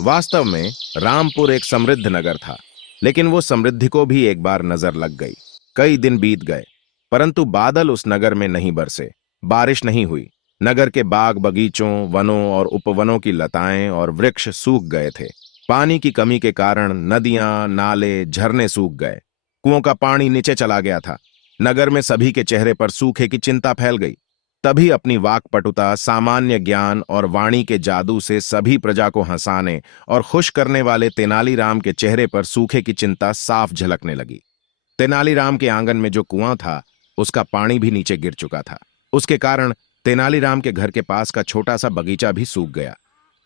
वास्तव में रामपुर एक समृद्ध नगर था, लेकिन वो समृद्धि को भी एक बार नजर लग गई। कई दिन बीत गए, परंतु बादल उस नगर में नहीं बरसे, बारिश नहीं हुई। नगर के बाग बगीचों, वनों और उपवनों की लताएं और वृक्ष सूख गए थे। पानी की कमी के कारण नदियां, नाले, झरने सूख गए। कुओं का पानी नीचे चला गया था। नगर में सभी के चेहरे पर सूखे की चिंता फैल गई। तभी अपनी वाक्पटुता, सामान्य ज्ञान और वाणी के जादू से सभी प्रजा को हंसाने और खुश करने वाले तेनालीराम के चेहरे पर सूखे की चिंता साफ झलकने लगी। तेनालीराम के आंगन में जो कुआं था, उसका पानी भी नीचे गिर चुका था। उसके कारण तेनालीराम के घर के पास का छोटा सा बगीचा भी सूख गया।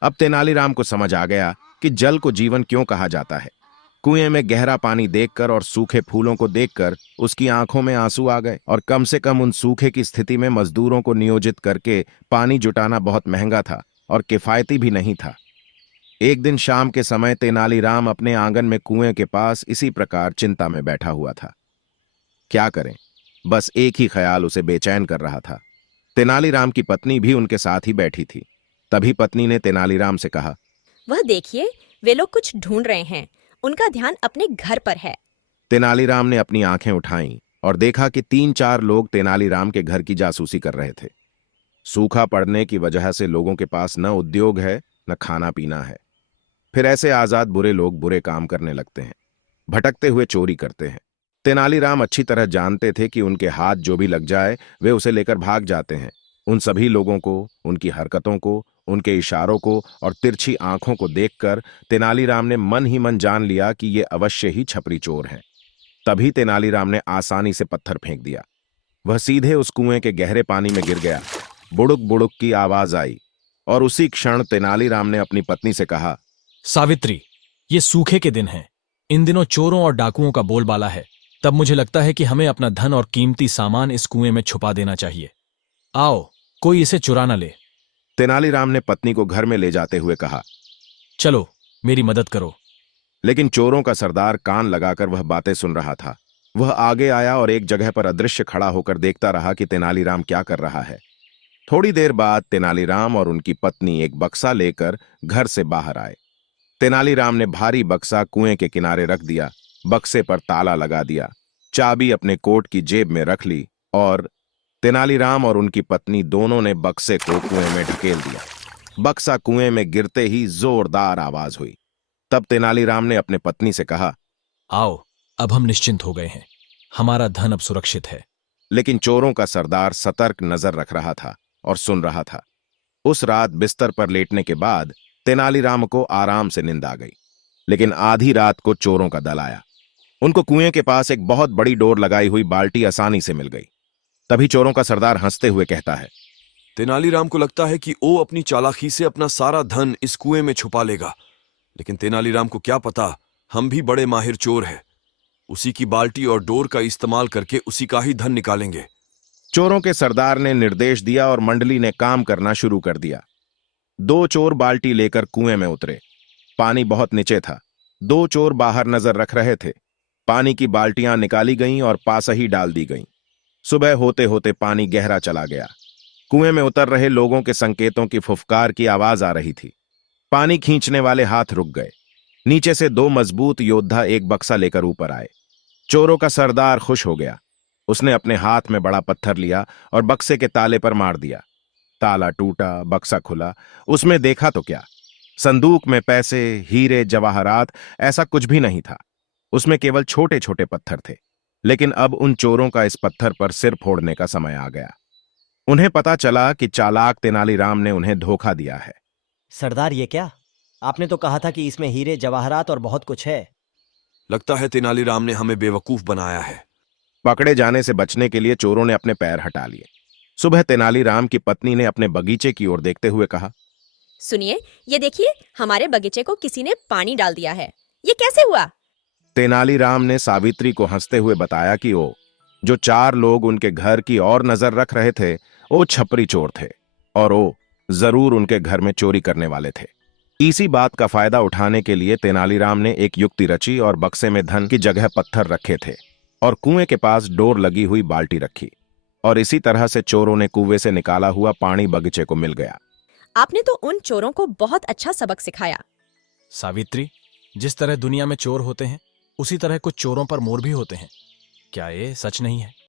अब तेनालीराम को समझ आ गया कि जल को जीवन क्यों कहा जाता है। कुएं में गहरा पानी देखकर और सूखे फूलों को देखकर उसकी आंखों में आंसू आ गए, और कम से कम उन सूखे की स्थिति में मजदूरों को नियोजित करके पानी जुटाना बहुत महंगा था और किफायती भी नहीं था। एक दिन शाम के समय तेनालीराम अपने आंगन में कुएं के पास इसी प्रकार चिंता में बैठा हुआ था। क्या करें, बस एक ही ख्याल उसे बेचैन कर रहा था। तेनालीराम की पत्नी भी उनके साथ ही बैठी थी। तभी पत्नी ने तेनालीराम से कहा, वह देखिए, वे लोग कुछ ढूंढ रहे हैं। उनका ध्यान अपने घर पर है। तेनालीराम ने अपनी आंखें उठाईं और देखा कि 3-4 लोग तेनालीराम के घर की जासूसी कर रहे थे। सूखा पड़ने की वजह से लोगों के पास न उद्योग है, न खाना पीना है। फिर ऐसे आजाद बुरे लोग बुरे काम करने लगते हैं, भटकते हुए चोरी करते हैं। तेनालीराम अच्छी तरह जानते थे कि उनके हाथ जो भी लग जाए वे उसे लेकर भाग जाते हैं। उन सभी लोगों को, उनकी हरकतों को, उनके इशारों को और तिरछी आंखों को देखकर तेनालीराम ने मन ही मन जान लिया कि ये अवश्य ही छपरी चोर हैं। तभी तेनालीराम ने आसानी से पत्थर फेंक दिया। वह सीधे उस कुएं के गहरे पानी में गिर गया। बुड़ुक बुड़ुक की आवाज आई, और उसी क्षण तेनालीराम ने अपनी पत्नी से कहा, सावित्री, ये सूखे के दिन हैं। इन दिनों चोरों और डाकुओं का बोलबाला है। तब मुझे लगता है कि हमें अपना धन और कीमती सामान इस कुएं में छुपा देना चाहिए। आओ, कोई इसे चुरा न ले। तेनालीराम ने पत्नी को घर में ले जाते हुए कहा। चलो, मेरी मदद करो। लेकिन चोरों का सरदार कान लगाकर वह बातें सुन रहा था। वह आगे आया और एक जगह पर अदृश्य खड़ा होकर देखता रहा कि तेनालीराम क्या कर रहा है। थोड़ी देर बाद तेनालीराम और उनकी पत्नी एक बक्सा लेकर घर से बाहर आए। तेनालीराम ने भारी बक्सा कुएं के किनारे रख दिया, बक्से पर ताला लगा दिया, चाबी अपने कोट की जेब में रख ली, और तेनालीराम और उनकी पत्नी दोनों ने बक्से को कुएं में ढकेल दिया। बक्सा कुएं में गिरते ही जोरदार आवाज हुई। तब तेनालीराम ने अपने पत्नी से कहा, आओ, अब हम निश्चिंत हो गए हैं। हमारा धन अब सुरक्षित है। लेकिन चोरों का सरदार सतर्क नजर रख रहा था और सुन रहा था। उस रात बिस्तर पर लेटने के बाद तेनालीराम को आराम से नींद आ गई। लेकिन आधी रात को चोरों का दल आया। उनको कुएं के पास एक बहुत बड़ी डोर लगाई हुई बाल्टी आसानी से मिल गई। तभी चोरों का सरदार हंसते हुए कहता है, तेनालीराम को लगता है कि वो अपनी चालाकी से अपना सारा धन इस कुएं में छुपा लेगा। लेकिन तेनालीराम को क्या पता, हम भी बड़े माहिर चोर हैं। उसी की बाल्टी और डोर का इस्तेमाल करके उसी का ही धन निकालेंगे। चोरों के सरदार ने निर्देश दिया और मंडली ने काम करना शुरू कर दिया। 2 चोर बाल्टी लेकर कुएं में उतरे। पानी बहुत नीचे था। 2 चोर बाहर नजर रख रहे थे। पानी की बाल्टियां निकाली गईं और पास ही डाल दी गईं। सुबह होते होते पानी गहरा चला गया। कुएं में उतर रहे लोगों के संकेतों की फुफकार की आवाज आ रही थी। पानी खींचने वाले हाथ रुक गए। नीचे से 2 मजबूत योद्धा एक बक्सा लेकर ऊपर आए। चोरों का सरदार खुश हो गया। उसने अपने हाथ में बड़ा पत्थर लिया और बक्से के ताले पर मार दिया। ताला टूटा, बक्सा खुला। उसमें देखा तो क्या, संदूक में पैसे, हीरे, जवाहरात ऐसा कुछ भी नहीं था। उसमें केवल छोटे छोटे पत्थर थे। लेकिन अब उन चोरों का इस पत्थर पर सिर फोड़ने का समय आ गया। उन्हें पता चला कि चालाक तेनालीराम ने उन्हें धोखा दिया है। सरदार, ये क्या? आपने तो कहा था कि इसमें हीरे, जवाहरात और बहुत कुछ है। लगता है तेनालीराम ने हमें बेवकूफ बनाया है। पकड़े जाने से बचने के लिए चोरों ने अपने पैर हटा लिए। सुबह तेनालीराम की पत्नी ने अपने बगीचे की ओर देखते हुए कहा, सुनिए, ये देखिए, हमारे बगीचे को किसी ने पानी डाल दिया है। ये कैसे हुआ? तेनालीराम ने सावित्री को हंसते हुए बताया कि वो जो 4 लोग उनके घर की ओर नजर रख रहे थे, वो छपरी चोर थे और वो जरूर उनके घर में चोरी करने वाले थे। इसी बात का फायदा उठाने के लिए तेनालीराम ने एक युक्ति रची और बक्से में धन की जगह पत्थर रखे थे और कुएं के पास डोर लगी हुई बाल्टी रखी, और इसी तरह से चोरों ने कुएं से निकाला हुआ पानी बगीचे को मिल गया। आपने तो उन चोरों को बहुत अच्छा सबक सिखाया। सावित्री, जिस तरह दुनिया में चोर होते हैं उसी तरह कुछ चोरों पर मोर भी होते हैं। क्या ये सच नहीं है?